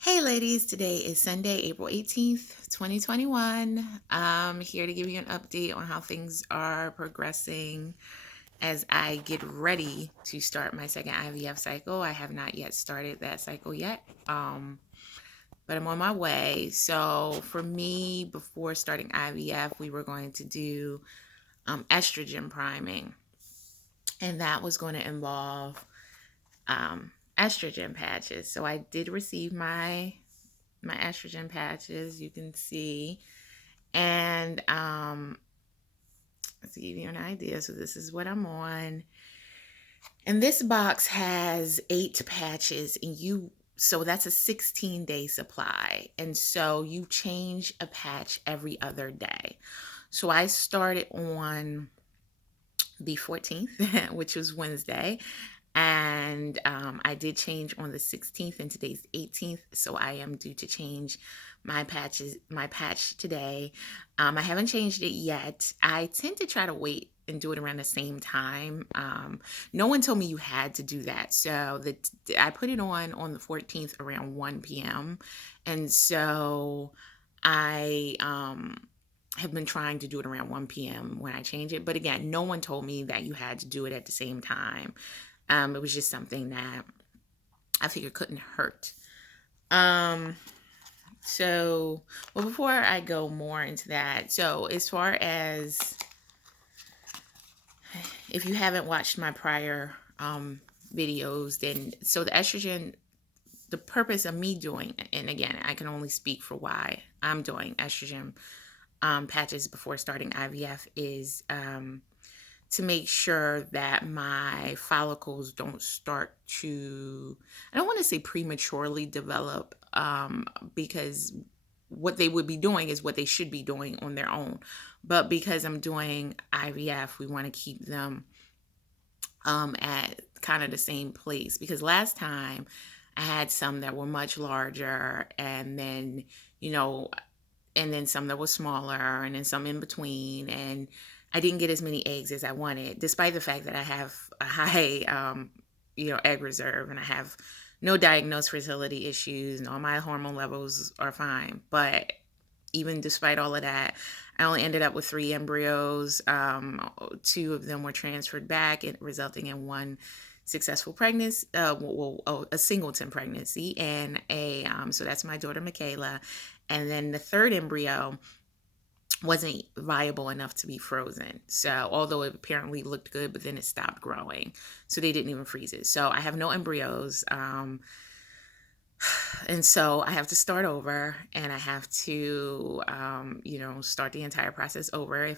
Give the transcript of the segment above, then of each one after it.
Hey ladies, today is Sunday, April 18th, 2021. I'm here to give you an update on how things are progressing as I get ready to start my second IVF cycle. I have not yet started that cycle yet, but I'm on my way. So for me, before starting IVF, we were going to do estrogen priming, and that was going to involve estrogen patches. So I did receive my estrogen patches, you can see. And to give you an idea, so this is what I'm on. And this box has 8 patches, and so that's a 16-day supply. And so you change a patch every other day. So I started on the 14th, which was Wednesday. And I did change on the 16th, and today's 18th. So I am due to change my patch today. I haven't changed it yet. I tend to try to wait and do it around the same time. No one told me you had to do that. So I put it on the 14th around 1 p.m. And so I have been trying to do it around 1 p.m. when I change it. But again, no one told me that you had to do it at the same time. It was just something that I figured couldn't hurt. Um, well, before I go more into that, so as far as if you haven't watched my prior videos, then so the estrogen, the purpose of me doing, and again, I can only speak for why I'm doing estrogen patches before starting IVF, is to make sure that my follicles don't start to, I don't want to say prematurely develop, because what they would be doing is what they should be doing on their own. But because I'm doing IVF, we want to keep them at kind of the same place. Because last time I had some that were much larger, and then, you know, and then some that were smaller, and then some in between. And I didn't get as many eggs as I wanted, despite the fact that I have a high, egg reserve, and I have no diagnosed fertility issues, and all my hormone levels are fine. But even despite all of that, I only ended up with 3 embryos. 2 of them were transferred back, resulting in one successful pregnancy, a singleton pregnancy, and so that's my daughter Michaela. And then the third embryo wasn't viable enough to be frozen. So although it apparently looked good, but then it stopped growing. So they didn't even freeze it. So I have no embryos. And so I have to start over, and I have to, start the entire process over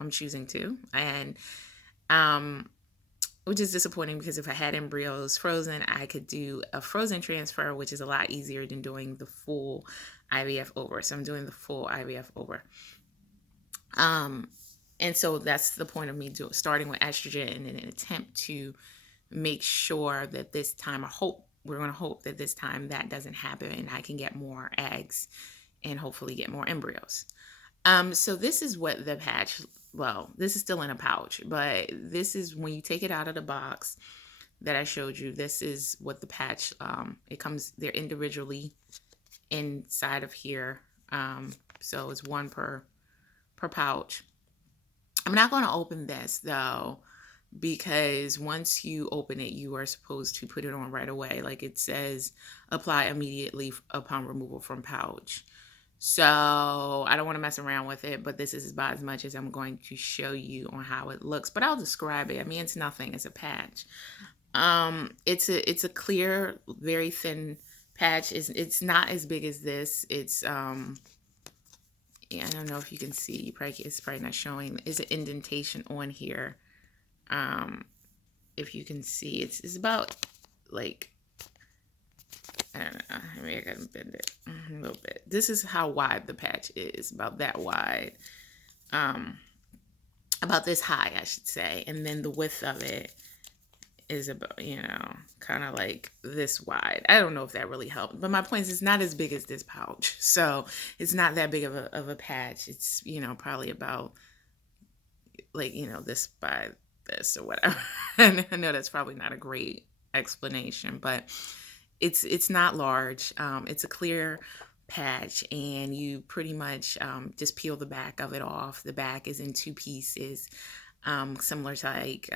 I'm choosing to. And, which is disappointing, because if I had embryos frozen, I could do a frozen transfer, which is a lot easier than doing the full IVF over. So I'm doing the full IVF over. And so that's the point of me starting with estrogen in an attempt to make sure that this time, we're going to hope that this time that doesn't happen, and I can get more eggs and hopefully get more embryos. So this is what the patch, well, this is still in a pouch, but this is when you take it out of the box that I showed you. This is what the patch, they're individually inside of here. So it's one per pouch. I'm not going to open this though, because once you open it, you are supposed to put it on right away. Like it says, apply immediately upon removal from pouch. So I don't want to mess around with it, but this is about as much as I'm going to show you on how it looks. But I'll describe it. I mean, it's nothing. It's a patch. It's a clear, very thin patch. It's not as big as this. I don't know if you can see. It's probably not showing. There's an indentation on here. If you can see, it's about like, I don't know. Maybe I gotta bend it a little bit. This is how wide the patch is. About that wide. About this high, I should say. And then the width of it is about, kind of like this wide. I don't know if that really helped, but my point is, it's not as big as this pouch. So it's not that big of a patch. It's, probably about like, this by this or whatever. And I know that's probably not a great explanation, but it's not large. It's a clear patch, and you pretty much just peel the back of it off. The back is in two pieces, similar to like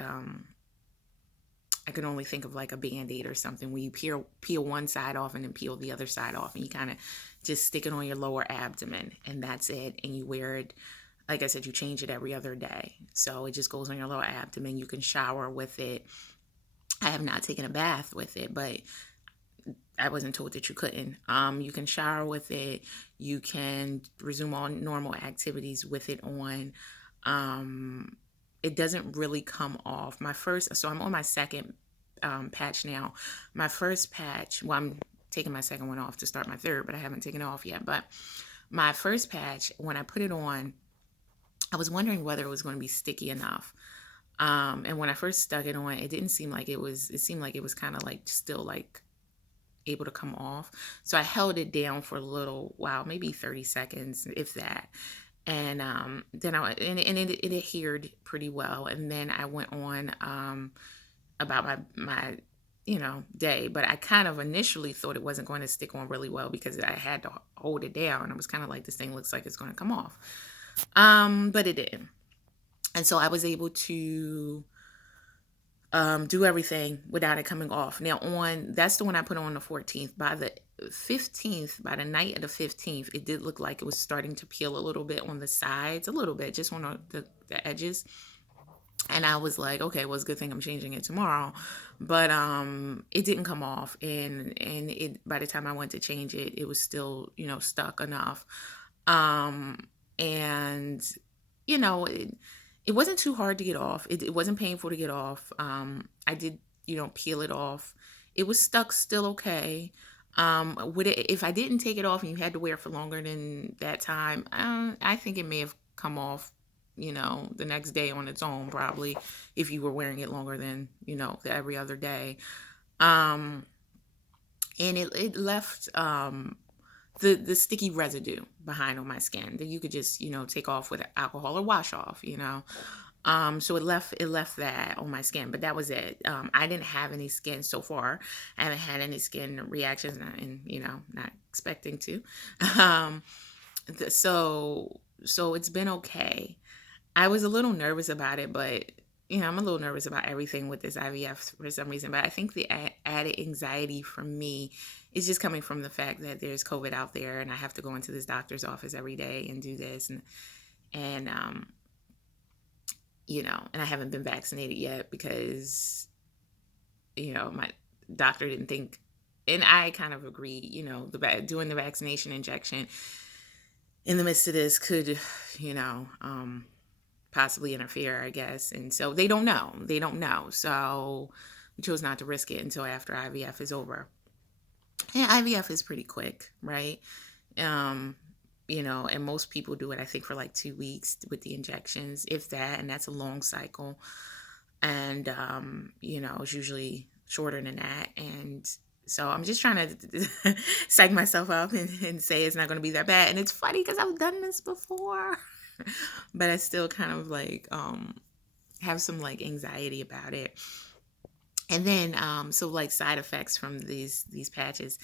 I can only think of like a band-aid or something where you peel one side off and then peel the other side off, and you kind of just stick it on your lower abdomen, and that's it. And you wear it, like I said, you change it every other day. So it just goes on your lower abdomen. You can shower with it. I have not taken a bath with it, but I wasn't told that you couldn't. You can shower with it. You can resume all normal activities with it on. Um, it doesn't really come off. So I'm on my second patch now. My first patch, well, I'm taking my second one off to start my third, but I haven't taken it off yet. But my first patch, when I put it on, I was wondering whether it was going to be sticky enough. And when I first stuck it on, it didn't seem like it was. It seemed like it was kind of like still like able to come off. So I held it down for a little while, maybe 30 seconds, if that. And then it adhered pretty well. And then I went on about my day, but I kind of initially thought it wasn't going to stick on really well because I had to hold it down. I was kind of like, this thing looks like it's going to come off. But it didn't. And so I was able to do everything without it coming off. Now that's the one I put on the 14th. By the 15th, by the night of the 15th, it did look like it was starting to peel a little bit on the sides, a little bit, just on the edges. And I was like, okay, well, it's a good thing I'm changing it tomorrow. But it didn't come off, and it by the time I went to change it, it was still stuck enough. And it wasn't too hard to get off. It wasn't painful to get off. I did peel it off. It was stuck still okay. Would it, if I didn't take it off and you had to wear it for longer than that time, I think it may have come off the next day on its own, probably, if you were wearing it longer than the every other day. And it left the sticky residue behind on my skin that you could just take off with alcohol or wash off. So it left that on my skin, but that was it. I didn't have any skin so far. I haven't had any skin reactions, and not expecting to. um so it's been okay. I was a little nervous about it, but I'm a little nervous about everything with this IVF for some reason. But I think the added anxiety for me is just coming from the fact that there's COVID out there, and I have to go into this doctor's office every day and do this, and and I haven't been vaccinated yet because my doctor didn't think, and I kind of agree. Doing the vaccination injection in the midst of this could, possibly interfere, I guess. And so they don't know. They don't know. So we chose not to risk it until after IVF is over. And IVF is pretty quick, right? Um, and most people do it, I think, for like 2 weeks with the injections, if that, and that's a long cycle. And, it's usually shorter than that. And so I'm just trying to psych myself up and say it's not going to be that bad. And it's funny because I've done this before. But I still kind of like have some like anxiety about it. And then so like side effects from these patches,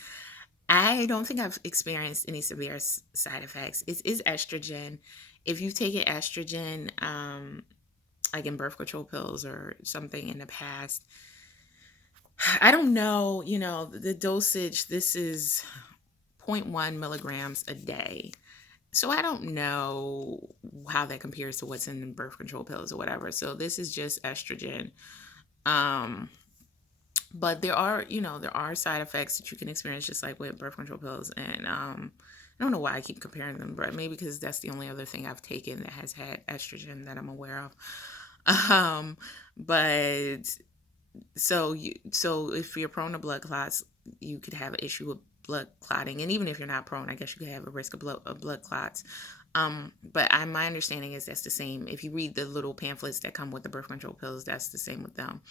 I don't think I've experienced any severe side effects. It is estrogen. If you've taken estrogen like in birth control pills or something in the past, I don't know, the dosage. This is zero point 0.1 milligrams a day. So I don't know how that compares to what's in birth control pills or whatever. So this is just estrogen. Um, but there are side effects that you can experience just like with birth control pills. And I don't know why I keep comparing them, but maybe because that's the only other thing I've taken that has had estrogen that I'm aware of. But so if you're prone to blood clots, you could have an issue with blood clotting, and even if you're not prone, I guess you could have a risk of blood clots. But my understanding is that's the same. If you read the little pamphlets that come with the birth control pills, that's the same with them.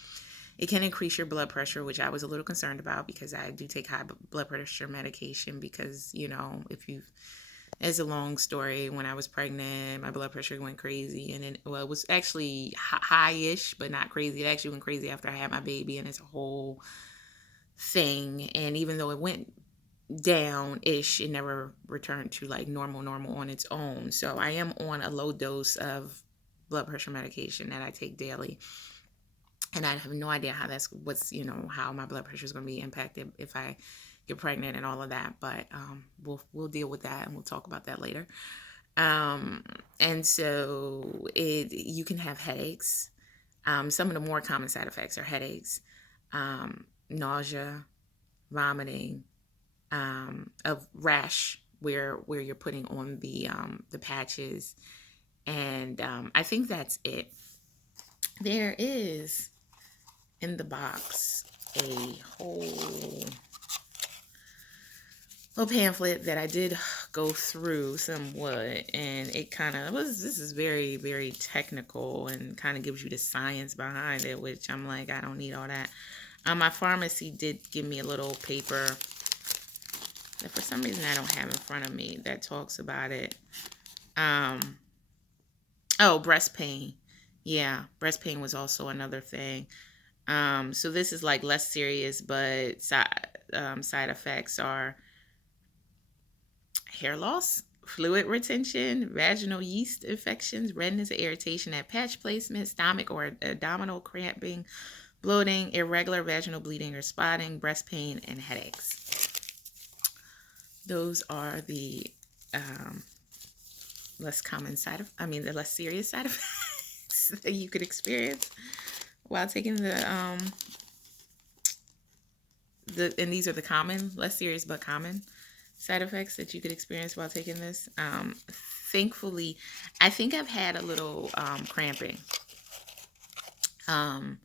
It can increase your blood pressure, which I was a little concerned about because I do take high blood pressure medication because, if you, it's a long story. When I was pregnant, my blood pressure went crazy, and then, well, it was actually high-ish, but not crazy. It actually went crazy after I had my baby, and it's a whole thing. And even though it went down ish, it never returned to like normal on its own. So I am on a low dose of blood pressure medication that I take daily. And I have no idea how that's what's, how my blood pressure is going to be impacted if I get pregnant and all of that. But we'll deal with that, and we'll talk about that later. Um, and so you can have headaches. Some of the more common side effects are headaches, nausea, vomiting, a rash where you're putting on the patches, and I think that's it. There is in the box a whole little pamphlet that I did go through somewhat, and it kind of was. This is very, very technical and kind of gives you the science behind it, which I'm like, I don't need all that. My pharmacy did give me a little paper that for some reason I don't have in front of me that talks about it. Um, oh, breast pain. Yeah, breast pain was also another thing. So this is like less serious, but side effects are hair loss, fluid retention, vaginal yeast infections, redness or irritation at patch placement, stomach or abdominal cramping, bloating, irregular vaginal bleeding or spotting, breast pain, and headaches. Those are the less common the less serious side effects that you could experience while taking and these are the common, less serious but common side effects that you could experience while taking this. Thankfully, I think I've had a little cramping. And,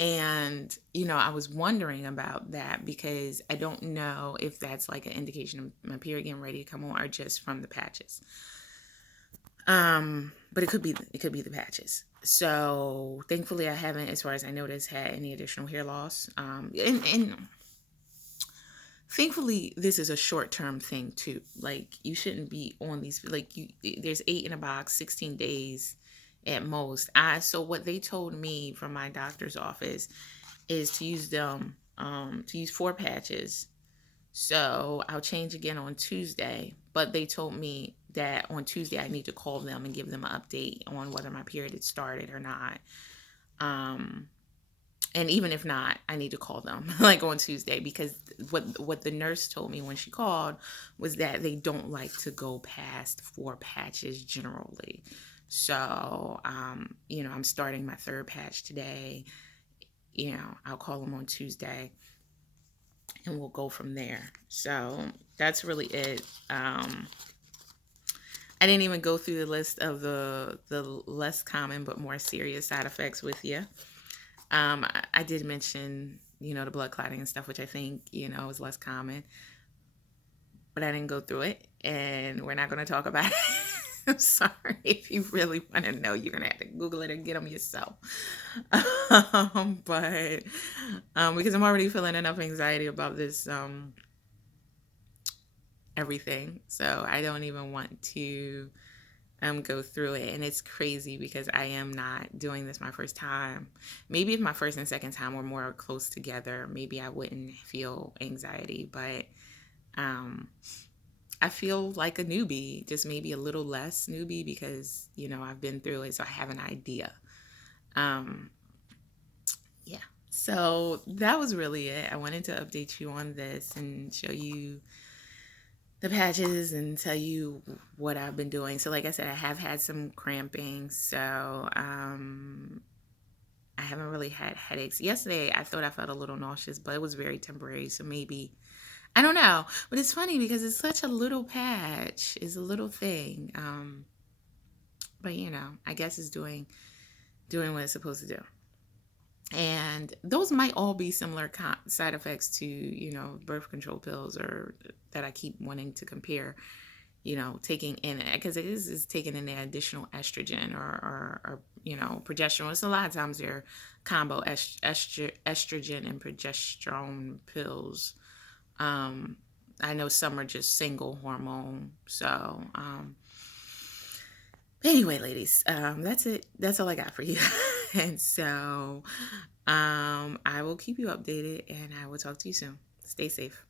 I was wondering about that because I don't know if that's like an indication of my period getting ready to come on or just from the patches. But it could be the patches. So thankfully I haven't, as far as I noticed, had any additional hair loss. And thankfully this is a short-term thing too. Like you shouldn't be on these, like there's 8 in a box, 16 days at most. So what they told me from my doctor's office is to use them, to use 4 patches. So I'll change again on Tuesday, but they told me that on Tuesday I need to call them and give them an update on whether my period had started or not. And even if not, I need to call them like on Tuesday, because what the nurse told me when she called was that they don't like to go past 4 patches generally. So, I'm starting my 3rd patch today. I'll call them on Tuesday and we'll go from there. So that's really it. I didn't even go through the list of the less common but more serious side effects with you. I did mention, the blood clotting and stuff, which I think, is less common. But I didn't go through it, and we're not going to talk about it. I'm sorry. If you really want to know, you're going to have to Google it and get them yourself. But because I'm already feeling enough anxiety about this everything, so I don't even want to go through it. And it's crazy because I am not doing this my first time. Maybe if my first and second time were more close together, maybe I wouldn't feel anxiety. But I feel like a newbie, just maybe a little less newbie because, I've been through it, so I have an idea. Yeah. So that was really it. I wanted to update you on this and show you the patches and tell you what I've been doing. So like I said, I have had some cramping. So I haven't really had headaches. Yesterday, I thought I felt a little nauseous, but it was very temporary. So maybe, I don't know. But it's funny because it's such a little patch. It's a little thing. But, I guess it's doing what it's supposed to do. And those might all be similar side effects to, birth control pills, or that I keep wanting to compare, taking in, because it is taking in the additional estrogen or progesterone. It's a lot of times they're combo estrogen and progesterone pills. I know some are just single hormone. So, anyway, ladies, that's it. That's all I got for you. And so I will keep you updated and I will talk to you soon. Stay safe.